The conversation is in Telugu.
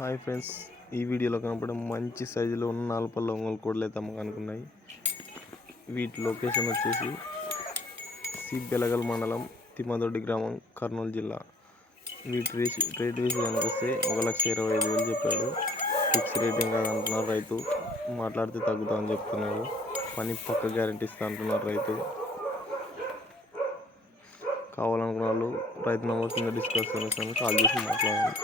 హాయ్ ఫ్రెండ్స్ ఈ వీడియోలో కనపడే మంచి సైజులో ఉన్న నాలుపల్ల ఒంగోలు కోడలు అయితే అమ్మకానికి వీటి లొకేషన్ వచ్చేసి సి బెలగల్ మండలం తిమ్మదొడ్డి గ్రామం కర్నూలు జిల్లా. వీటి రేట్ రేట్ వేసి వస్తే ఒక లక్ష ఇరవై ఐదు వేలు చెప్పాడు. ఫిక్స్ రేటింగ్ కాదు అంటున్నారు రైతు. మాట్లాడితే తగ్గుతామని చెప్తున్నాడు పని పక్క గ్యారంటీ ఇస్తా అంటున్నారు రైతు. కావాలనుకున్న వాళ్ళు రైతు నెంబర్ కింద డిస్కస్ చేస్తాను కాల్ చేసి మాట్లాడండి.